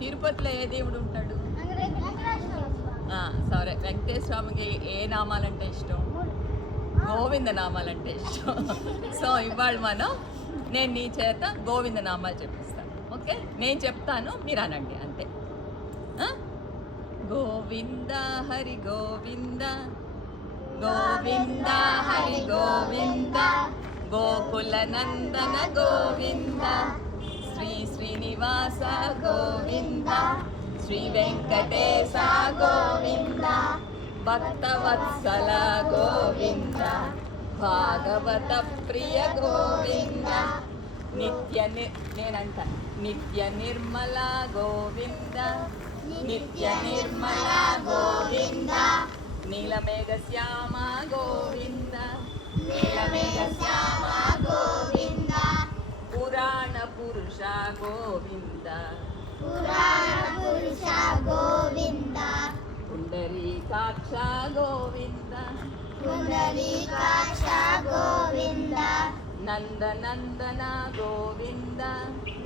తిరుపతిలో ఏ దేవుడు ఉంటాడు? సరే, వెంకటేశ్వర స్వామికి ఏ నామాలంటే ఇష్టం? గోవింద నామాలంటే ఇష్టం. సో ఇవాళ నేను నీ చేత గోవింద నామాలు చెప్పిస్తాను. ఓకే, నేను చెప్తాను, మీరు అనండి అంతే. గోవింద హరి గోవింద, గోవింద హరి గోవింద, గోకుల నందన గోవింద, శ్రీ శ్రీనివాస గోవింద, శ్రీ వెంకటేశ గోవింద, భక్తవత్సల గోవింద, భాగవత ప్రియ గోవింద, నేనంట నిత్య నిర్మల గోవింద, నిత్య నిర్మల గోవింద, నీలమేఘ శ్యామ గోవింద, నీలమేఘ శ్యామ గోవింద, పురాణ పురుష గోవింద, పురాణ పురుష గోవింద, పుండరీకాక్ష గోవింద, పుండరీకాక్ష గోవింద, నందనందన గోవింద,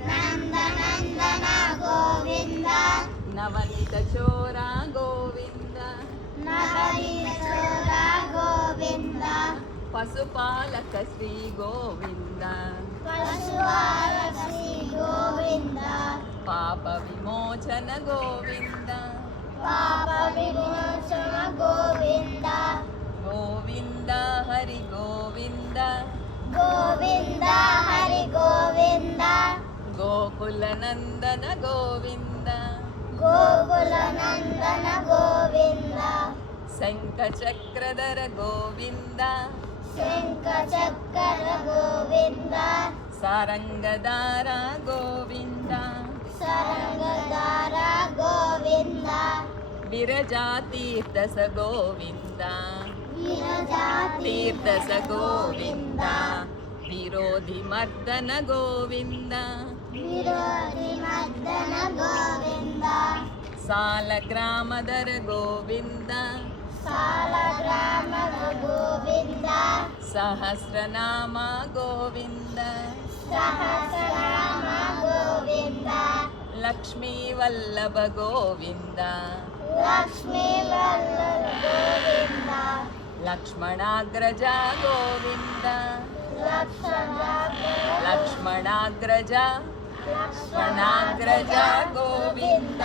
నందనందన గోవింద, నవనీత చోర గోవింద, నవనీత చోర గోవింద, పశుపాలక శ్రీ గోవింద, పశుపాలక శ్రీ గోవింద, పాప విమోచన గోవింద, పాప విమోచన గోవింద, గోవింద హరి గోవింద, గోవింద హరి గోవింద, గోకుల నందన గోవింద, గోకుల నందన గోవింద, శంఖ చక్రధర గోవింద, శంఖ చక్ర గోవింద, సారంగధార గోవింద, సారంగధార గోవింద, విరజాతీర్థస గోవింద, విరజాతీర్థస గోవింద, విరోధి మర్దన గోవింద, విరోధి మర్దన గోవింద, సాలగ్రామధర గోవింద, సాలగ్రామధర గోవింద, సహస్రనామ గోవింద, సహస్రనామ గోవింద, లక్ష్మీ వల్లభ గోవింద, లక్ష్మీ వల్లభ గోవింద, లక్ష్మణాగ్రజ గోవింద, లక్ష్మణాగ్రజ, లక్ష్మణాగ్రజ గోవింద,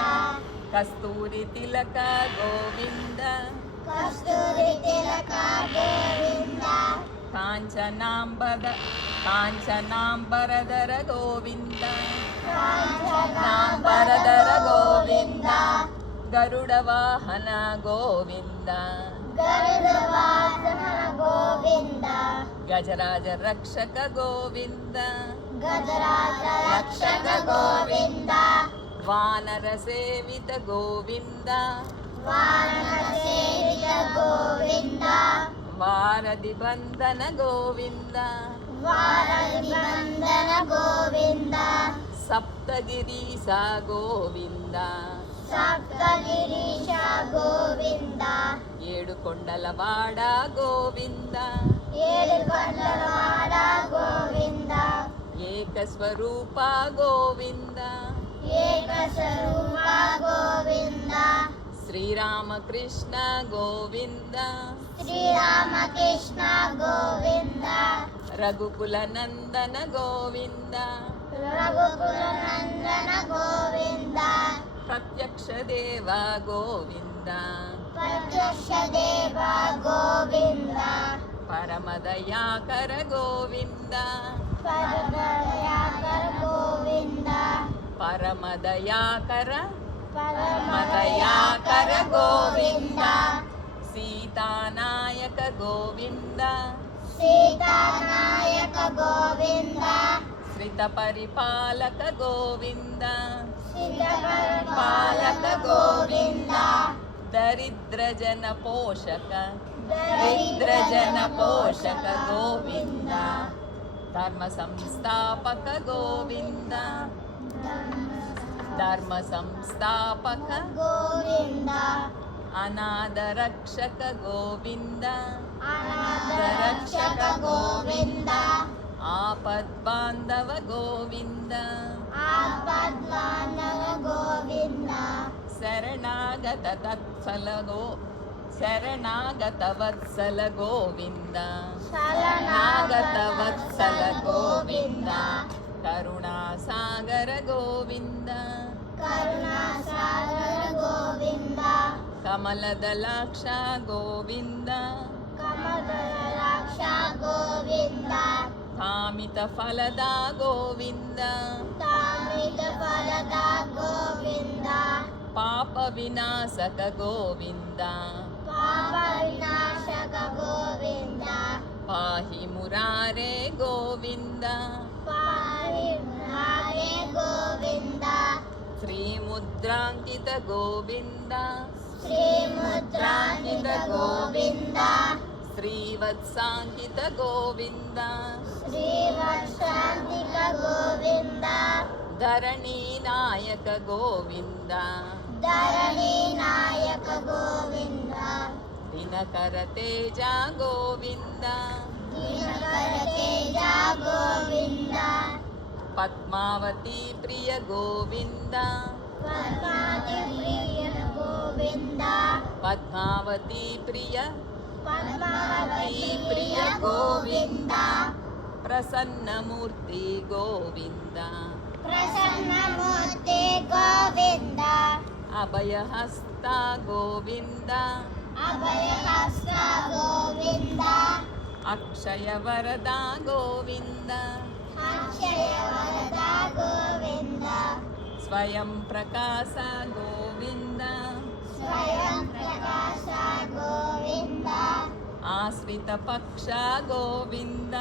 కస్తూరి తిలక గోవింద, కస్తూరి తిలక గోవింద, కాంచనాంబరధర గోవింద, కాంచనాంబరధర గోవింద, గరుడ వాహన గోవింద, గరుడ వాహన గోవింద, గజరాజ రక్షక గోవింద, గజరాజ రక్షక గోవింద, వానర సేవిత గోవింద, వానర సేవిత గోవింద, వారధి బంధన గోవింద, వారధి బంధన గోవింద, సప్తగిరీశ గోవింద, సప్తగిరీశ గోవింద, ఏడు కొండలవాడ గోవింద, ఏడు కొండలవాడ గోవింద, ఏకస్వరూప గోవింద, ఏకస్వరూప గోవింద, శ్రీరామకృష్ణ గోవింద, శ్రీరామకృష్ణ గోవింద, రఘుకుల నందన గోవింద, రఘుకుల నందన గోవింద, ప్రత్యక్ష దేవ గోవింద, ప్రత్యక్ష దేవ గోవింద, పరమదయాకర గోవింద, పరమదయాకర గోవింద, పరమదయాకర, పరమదయాకర గోవింద, సీతానాయక గోవింద, సీతానాయక గోవింద, శ్రిత పరిపాలక గోవింద, శ్రిత పరిపాలక గోవింద, దరిద్ర జన పోషక, దరిద్ర జన పోషక గోవింద, ధర్మ సంస్థాపక గోవింద, ధర్మ సంస్థాపక గోవింద, అనాథ రక్షక గోవింద, అనాథ రక్షక గోవింద, ఆపద్బాంధవ గోవింద, ఆపద్బాంధవ ಶರಣಾಗತ ವತ್ಸಲ ಗೋವಿಂದ ಶರಣಾಗತ ವತ್ಸಲ ಗೋವಿಂದ ಕರುಣಾಸಾಗರ ಗೋವಿಂದ ಕರುಣಾಸಾಗರ ಗೋವಿಂದ ಕಮಲದಲಾಕ್ಷ ಗೋವಿಂದ ಕಮಲದಲಾಕ್ಷ ಗೋವಿಂದ ಕಾಮಿತ ಫಲದ ಗೋವಿಂದ ಕಾಮಿತ ಫಲದ ಗೋವಿಂದ ಪಾಪ ವಿನಾಶಕ ಗೋವಿಂದ ಪಾಪ ವಿನಾಶಕ ಗೋವಿಂದ ಪಾಹಿ ಮುರಾರೆ ಗೋವಿಂದ ಪಾಹಿ ಮುರಾರೆ ಗೋವಿಂದ ಶ್ರೀ ಮುದ್ರಾಂಕಿತ ಗೋವಿಂದ ಶ್ರೀ ಮುದ್ರಾಂಕಿತ ಗೋವಿಂದ ಶ್ರೀವತ್ಸಾಂಕಿತ ಗೋವಿಂದ ಶ್ರೀ ವರ್ಷಾಂತಿಕ ಗೋವಿಂದ ಧರಣಿ ನಾಯಕ ಗೋವಿಂದ ಧರಣಿ ನಾಯಕ ಗೋವಿಂದ ದಿನಕರ ತೇಜ ಗೋವಿಂದ ದಿನಕರ ತೇಜ ಗೋವಿಂದ ಪದ್ಮಾವತಿ ಪ್ರಿಯ ಗೋವಿಂದ ಪದ್ಮಾವತಿ ಪ್ರಿಯ ಗೋವಿಂದ ಪದ್ಮಾವತಿ ಪ್ರಿಯ ಪದ್ಮಾವತಿ ಪ್ರಿಯ ಗೋವಿಂದ ಪ್ರಸನ್ನ ಮೂರ್ತಿ ಗೋವಿಂದ ಪ್ರಸನ್ನ ಮೂರ್ತಿ ಗೋವಿಂದ ಅಭಯಹಸ್ತ ಗೋವಿಂದ ಅಭಯಹಸ್ತ ಗೋವಿಂದ ಅಕ್ಷಯ ವರದ ಗೋವಿಂದ ಅಕ್ಷಯ ವರದ ಗೋವಿಂದ ಸ್ವಯಂ ಪ್ರಕಾಶ ಗೋವಿಂದ ಸ್ವಯಂ ಪ್ರಕಾಶ ಗೋವಿಂದ ಆಶ್ರಿತ ಪಕ್ಷ ಗೋವಿಂದ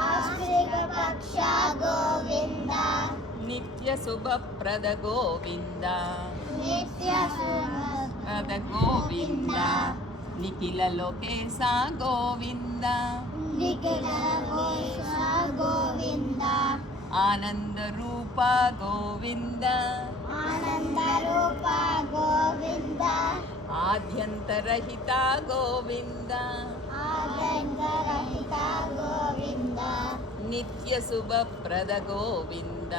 ಆಶ್ರಿತ ಪಕ್ಷ ಗೋವಿಂದ ನಿತ್ಯ ಶುಭಪ್ರದ ಗೋವಿಂದ ನಿತ್ಯ ಪ್ರದ ಗೋವಿಂದ ನಿಖಿಲ ಲೋಕೇಶ ಗೋವಿಂದ ನಿಖಿಲ ಘೋಷ ಗೋವಿಂದ ಆನಂದ ರೂಪ ಗೋವಿಂದ ಆನಂದ ರೂಪ ಗೋವಿಂದ ಆದ್ಯಂತರಹಿತ ಗೋವಿಂದ ಆನಂದರಹಿತ ಗೋವಿಂದ ನಿತ್ಯ ಶುಭಪ್ರದ ಗೋವಿಂದ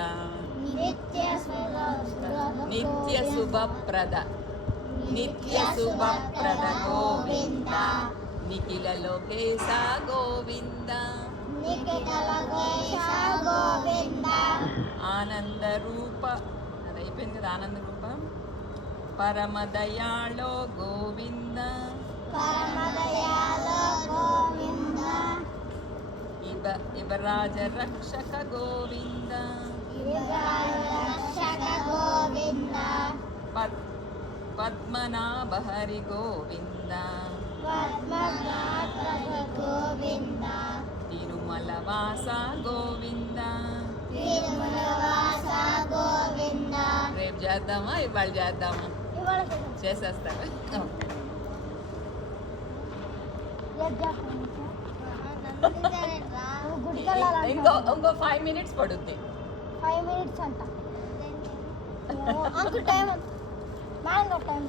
ನಿತ್ಯ ನಿತ್ಯ ಶುಭಪ್ರದ ನಿತ್ಯ ಶುಭಪ್ರದ ಗೋವಿಂದ ನಿಖಿಲ ಲೋಕೇಶ ಗೋವಿಂದ ನಿಖಿಲ ಘೋಷ ಗೋವಿಂದ ఆనంద రూప అది అయిపోయింది కదా ఆనంద రూప పరమ దయాళో గోవింద పరమ దయాళ గోవింద యువరాజ రక్షక గోవింద రక్షక గోవింద పద్మనాభ హరి గోవింద పద్మనాభ గోవింద తిరుమల వాస గోవింద తిరుమల వాస గోవింద రేపు చేద్దామా ఇవాళ చేద్దామా ఇవాళ చేసేస్తావా ఓకే. ఇంకో 5 minutes పడుద్ది 5 minutes అంట అంకుల్ టైం మ్యాంగో టైం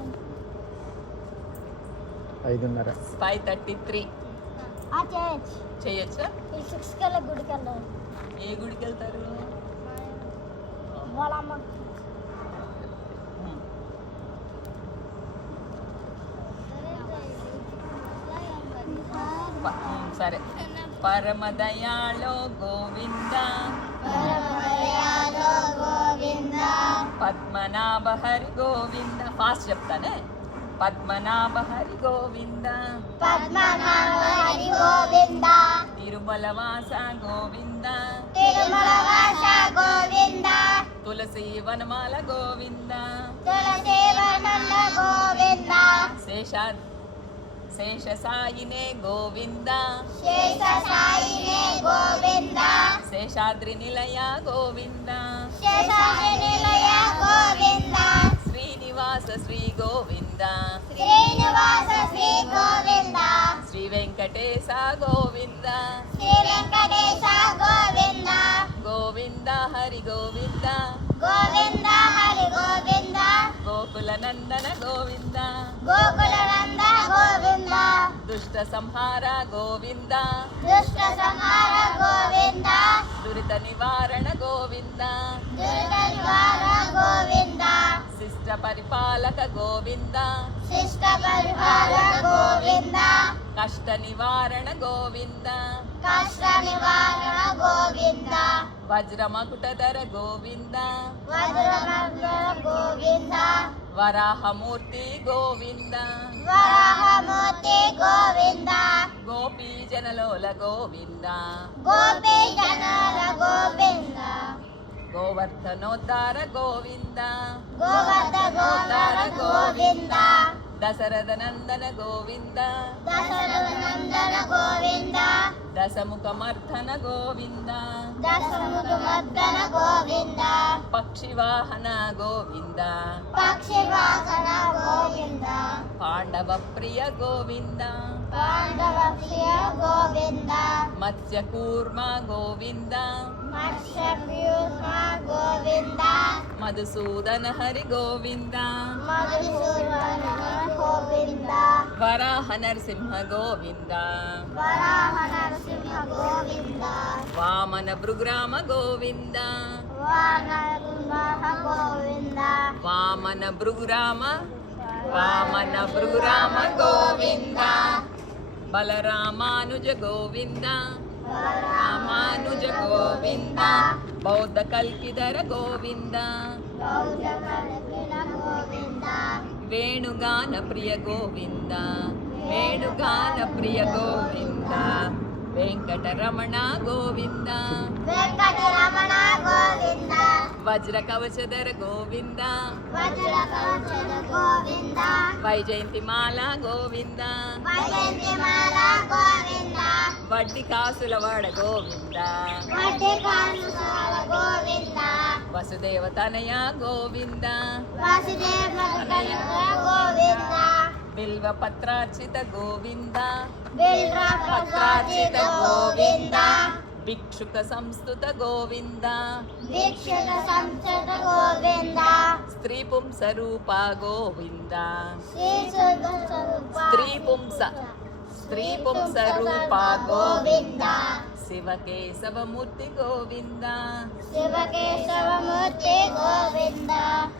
5:30 5:33 ఆ చేయొచ్చు చేయొచ్చా ఈ 6 కల్లా గుడికి వెళ్ళాలి ఏ గుడికి వెళ్తారు వాళ్ళ అమ్మ సరే పరమ దయాళో గోవింద పరమదయాళ గోవింద పద్మనాభ హరి గోవింద ఫాస్ట్ చెప్తానే పద్మనాభ హరి గోవింద పద్మనాభ హరి గోవింద తిరుమల వాస గోవింద తిరుమల వాస గోవింద తులసి వనమాల గోవింద తులసి వనమాల గోవింద శేష సాయినే గోవింద శేష సాయినే గోవింద శేషాద్రి నిలయ గోవింద శేషాద్రి నిలయ గోవింద శ్రీనివాస శ్రీ గోవింద శ్రీనివాస శ్రీ గోవింద శ్రీ వెంకటేశ గోవింద శ్రీ వెంకటేశ గోవింద గోవింద హరి గోవింద గోవింద హరి గోవింద గోకుల నందన గోవింద గోకుల నంద గోవింద దుష్ట సంహార గోవింద దుష్ట సంహార గోవింద దురిత నివారణ గోవింద దురిత నివార గోవింద శిష్ట పరిపాలక గోవింద శిష్ట పరిపాల గోవింద కష్ట నివారణ గోవింద కష్ట నివారణ గోవింద వజ్రమకుటధర గోవింద వజ్రమంగళ గోవింద వరాహమూర్తి గోవింద వరాహమూర్తి గోవింద గోపీ జనలోల గోవింద గోపీ జనాల గోవింద గోవర్ధనోద్ధార గోవింద గోవర్ధనోద్ధార గోవింద దశరథ నందన గోవింద దశరథనందన గోవింద దశముఖమర్ధన గోవింద దశముఖమర్దన గోవింద పక్షివాహన గోవింద పక్షివాహన గోవింద పాండవ ప్రియ గోవింద పాండవ ప్రియ గోవింద మత్స్యకూర్మ గోవింద మత్స్యవ్యూహ గోవింద మధుసూదన హరి గోవింద మధుసూదన గోవింద వరాహ నరసింహ గోవింద వరాహ నరసింహ గోవింద వామన భృగ్రామ గోవింద వానరసింహ గోవింద వామన భృగురామ వామన భృగురామ గోవింద బలరామానుజ గోవింద రామానుజ గోవింద బౌద్ధ కల్కిధర గోవింద బౌద్ధ కల్పిన గోవింద వేణుగాన ప్రియ గోవింద వేణుగాన ప్రియ గోవింద వెంకటరమణ గోవింద వెంకటరమణ గోవింద వజ్ర కవచధర గోవింద వజ్ర కవచన గోవింద వైజయంతిమాల గోవింద వైజయంతిమాల గోవింద వడ్డి కాసులవాడ గోవింద వడ్డీ కాసుల గోవింద వసుదేవ తనయ గోవింద వాసుదేవ గోవింద బిల్వ పత్రార్చిత గోవింద బిల్వ పత్రార్చిత గోవింద భిక్షుక సంస్థుత గోవింద దీక్షిత సంస్థ గోవింద స్త్రీ పుంస రూప గోవింద శ్రీ సుధ స్వరూప స్త్రీ పుంస రూప గోవింద శివకేశవమూర్తి గోవింద శివకేశవమూర్తి గోవింద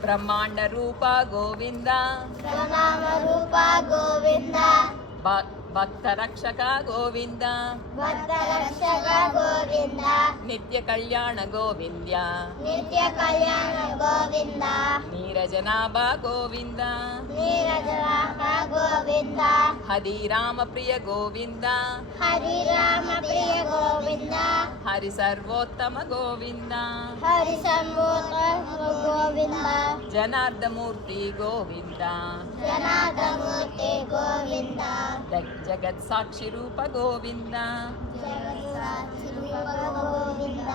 బ్రహ్మాండ రూప గోవింద ప్రణామ రూప గోవింద భక్త రక్షక గోవింద భక్త రక్షక గోవింద నిత్య కళ్యాణ గోవింద్య నిత్య కళ్యాణ గోవింద నీరజనాభ గోవింద నీరజరామ గోవింద హరి రామ ప్రియ గోవింద హరి రామ ప్రియ గోవింద హరి సర్వోత్తమ గోవింద హరి సంభూత గోవింద జనార్దమూర్తి గోవింద జనార్దమూర్తి గోవింద జగత్ సాక్షి రూప గోవింద జగత్సాక్షి రూప గోవింద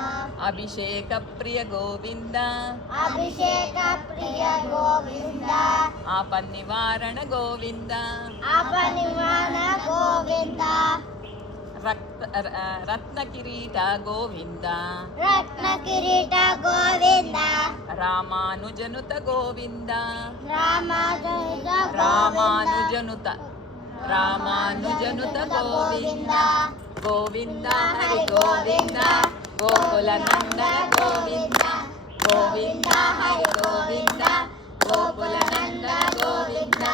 అభిషేక ప్రియ గోవింద అభిషేక ప్రియ గోవింద ఆపన్నివారణ గోవింద అపనివాన గోవింద రత్న కిరీట గోవింద రత్న కిరీట గోవింద రామానుజనుత గోవింద రామానుజ రామానుజనుత రామానుజనుత గోవింద గోవింద హరి గోవింద గోకుల నందన గోవింద గోవింద హరి గోవింద గోకుల నందన గోవింద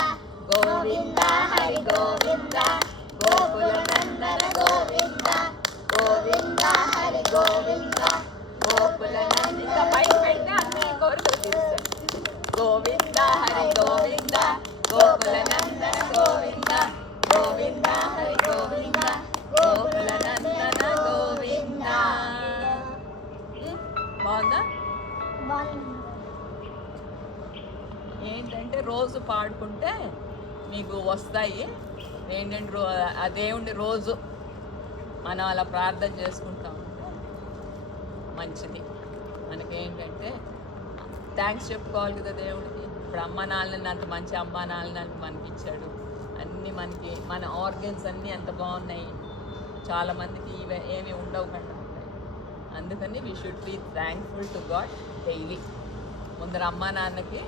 గోవింద హరి గోవింద గోకుల నందన గోవింద గోవింద హరి గోవింద గోకుల నందిత పైకి పెడితే అన్ని కోరికలు తీరుస్తాయి. గోవింద హరి గోవింద గోకుల నందన గోవింద గోవింద హరి గోవింద గోకుల నందన గోవింద. బాగుందా? ఏంటంటే రోజు పాడుకుంటే మీకు వస్తాయి. ఏంటంటే ఆ దేవుడి రోజు మనం అలా ప్రార్థన చేసుకుంటాం మంచిది. మనకేంటంటే థ్యాంక్స్ చెప్పుకోవాలి కదా దేవుడికి. ఇప్పుడు అమ్మ నాన్నని అంత మంచి అమ్మ నాన్నని మనకి ఇచ్చాడు. అన్నీ మనకి మన ఆర్గన్స్ అన్నీ ఎంత బాగున్నాయి. చాలామందికి ఏమి ఉండవు కంటే ఉంటాయి. అందుకని we should be thankful to God daily. ముందర అమ్మ నాన్నకి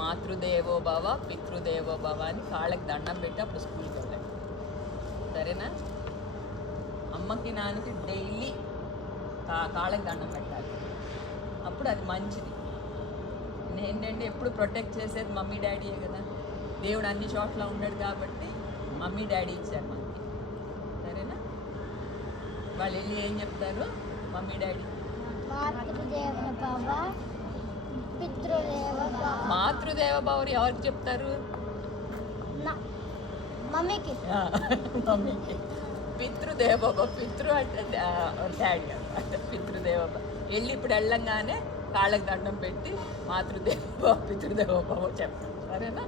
మాతృదేవో భవ పితృదేవో భవ అని కాళ్ళకి దండం పెట్టి అప్పుడు స్కూల్కి వెళ్ళాలి. సరేనా? అమ్మకి నాన్నకి డైలీ కాళ్ళకి దండం పెట్టాలి. అప్పుడు అది మంచిది. ఏంటంటే ఎప్పుడు ప్రొటెక్ట్ చేసేది మమ్మీ డాడీయే కదా. దేవుడు అన్ని చోట్ల ఉన్నాడు కాబట్టి మమ్మీ డాడీ ఇచ్చారు మనకి. సరేనా? వాళ్ళు వెళ్ళి ఏం చెప్తారు మమ్మీ డాడీ? మాతృదేవ భవ పితృదేవ భవ. మాతృదేవ భవరి ఎవరికి చెప్తారు? మమ్మీకి. మమ్మీకి. పితృదేవ భవ, పితృ అంటే డాడీ అనమాట. పితృదేవ భవ వెళ్ళి ఇప్పుడు వెళ్ళంగానే కాళ్ళకి దండం పెట్టి మాతృదేవ భవ పితృదేవ భవ చెప్తాం. సరేనా?